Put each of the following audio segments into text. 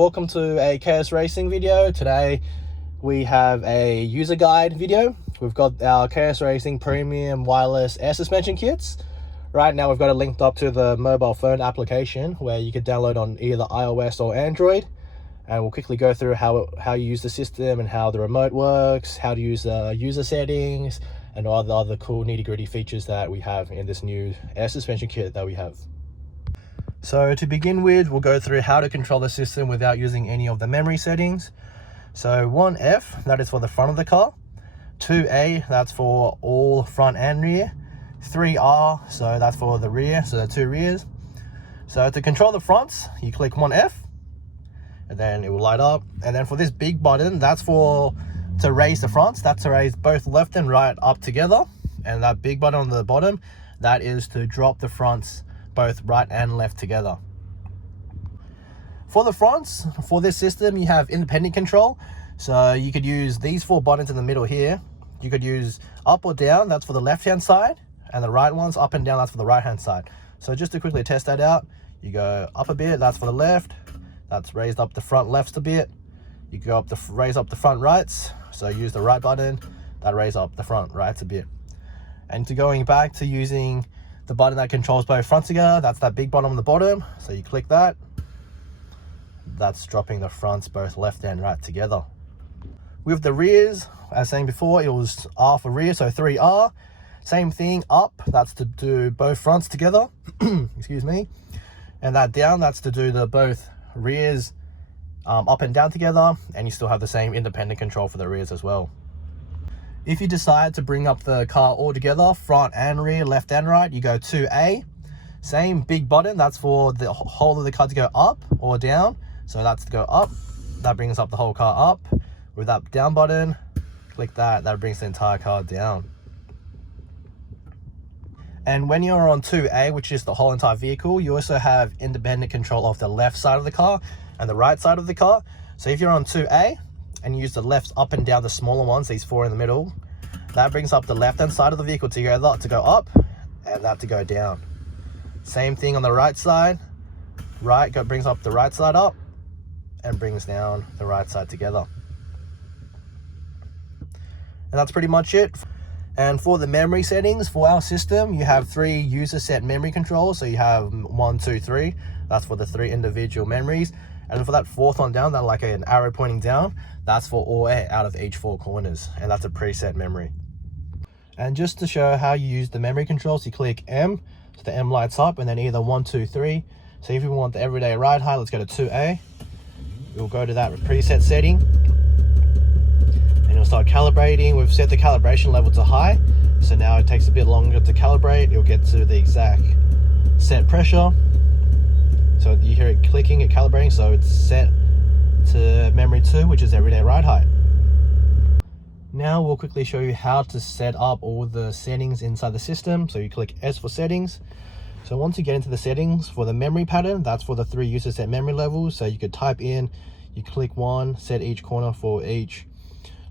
welcome to a KS Racing video. Today we have a user guide video. We've got our KS Racing premium wireless air suspension kits. Right now we've got it linked up to the mobile phone application where you can download on either iOS or Android. And we'll quickly go through how you use the system and how the remote works, how to use user settings, and all the other cool nitty-gritty features that we have in this new air suspension kit that we have. So to begin with, we'll go through how to control the system without using any of the memory settings. So 1F, that is for the front of the car. 2A, that's for all front and rear. 3R, so that's for the rear, so the two rears. So to control the fronts, you click 1F, and then it will light up. And then for this big button, that's to raise the fronts. That's to raise both left and right up together. And that big button on the bottom, that is to drop the fronts both right and left together. For the fronts, for this system, you have independent control. So you could use these four buttons in the middle here. You could use up or down, that's for the left-hand side, and the right ones, up and down, that's for the right-hand side. So just to quickly test that out, you go up a bit, that's for the left. That's raised up the front lefts a bit. You go up raise up the front rights. So use the right button, that raise up the front rights a bit. And to going back to using the button that controls both fronts together, that's that big button on the bottom. So you click that. That's dropping the fronts both left and right together. With the rears, as saying before, it was R for rear, so 3R. Same thing, up, that's to do both fronts together. Excuse me. And that down, that's to do the both rears up and down together. And you still have the same independent control for the rears as well. If you decide to bring up the car all together, front and rear, left and right, you go 2A. Same big button, that's for the whole of the car to go up or down. So that's to go up, that brings up the whole car up. With that down button, click that, that brings the entire car down. And when you're on 2A, which is the whole entire vehicle, you also have independent control of the left side of the car and the right side of the car. So if you're on 2A, and use the left up and down, the smaller ones, these four in the middle, that brings up the left hand side of the vehicle to go up, and that to go down. Same thing on the right side, brings up the right side up and brings down the right side together. And that's pretty much it. And for the memory settings for our system, you have 3 user set memory controls. So you have 1, 2, 3, that's for the 3 individual memories. And for that fourth one down, that like an arrow pointing down, that's for all air out of each 4 corners, and that's a preset memory. And just to show how you use the memory controls, you click M, so the M lights up, and then either 1, 2, 3. So if we want the everyday ride height, let's go to 2A. We'll go to that preset setting, and it'll start calibrating. We've set the calibration level to high, so now it takes a bit longer to calibrate. It'll get to the exact set pressure. So you hear it clicking, it calibrating, so it's set to memory 2, which is everyday ride height. Now we'll quickly show you how to set up all the settings inside the system. So you click S for settings. So once you get into the settings for the memory pattern, that's for the 3 user set memory levels. So you could type in, you click 1, set each corner for each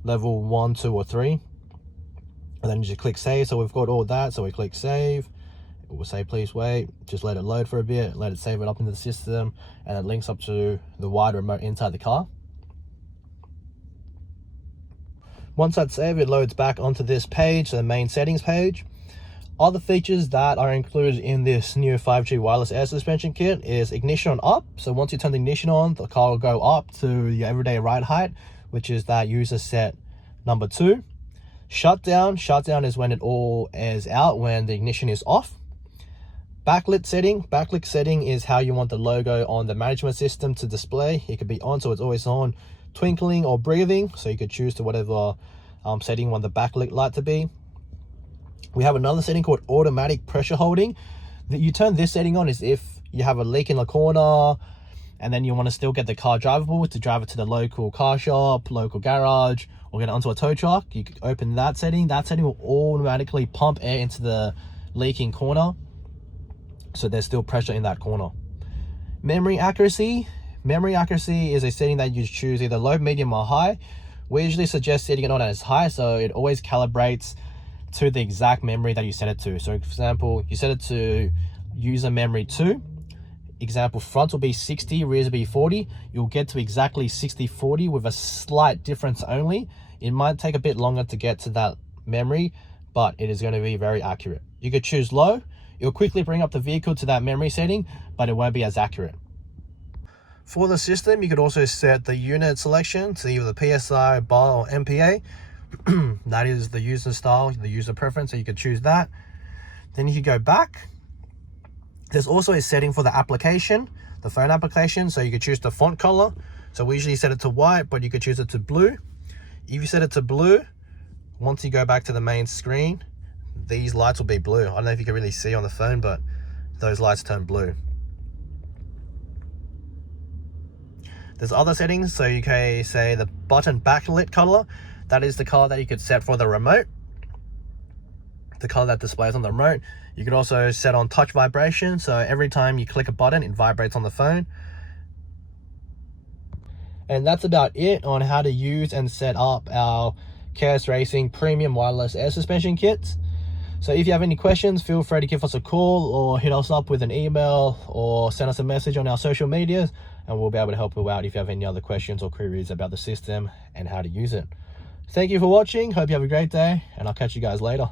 level 1, 2, or 3. And then you just click save. So we've got all that, so we click save. It will say please wait, just let it load for a bit, let it save it up into the system, and it links up to the wide remote inside the car. Once that's saved, it loads back onto this page, so the main settings page. Other features that are included in this new 5G wireless air suspension kit is ignition on up. So once you turn the ignition on, the car will go up to your everyday ride height, which is that user set number 2. Shutdown is when it all is out, when the ignition is off. Backlit setting is how you want the logo on the management system to display. It could be on, so it's always on, twinkling or breathing, so you could choose to whatever setting you want the backlit light to be. We have another setting called automatic pressure holding. You turn this setting on is if you have a leak in the corner and then you want to still get the car drivable, to drive it to the local car shop, local garage, or get it onto a tow truck. You could open that setting. That setting will automatically pump air into the leaking corner, so there's still pressure in that corner. Memory accuracy is a setting that you choose either low, medium, or high. We usually suggest setting it on as high, so it always calibrates to the exact memory that you set it to. So for example, you set it to user memory 2, example, front will be 60, rears will be 40. You'll get to exactly 60/40 with a slight difference only. It might take a bit longer to get to that memory, but it is going to be very accurate. You could choose low. It'll quickly bring up the vehicle to that memory setting, but it won't be as accurate. For the system, you could also set the unit selection to either the PSI, bar, or MPA. That is the user style, the user preference, so you could choose that. Then you could go back. There's also a setting for the application, the phone application, so you could choose the font color. So we usually set it to white, but you could choose it to blue. If you set it to blue, once you go back to the main screen, these lights will be blue. I don't know if you can really see on the phone, but those lights turn blue. There's other settings, so you can say the button backlit color. That is the color that you could set for the remote, the color that displays on the remote. You could also set on touch vibration, so every time you click a button, it vibrates on the phone. And that's about it on how to use and set up our KS Racing premium wireless air suspension kits. So if you have any questions, feel free to give us a call or hit us up with an email or send us a message on our social medias, and we'll be able to help you out if you have any other questions or queries about the system and how to use it. Thank you for watching. Hope you have a great day, and I'll catch you guys later.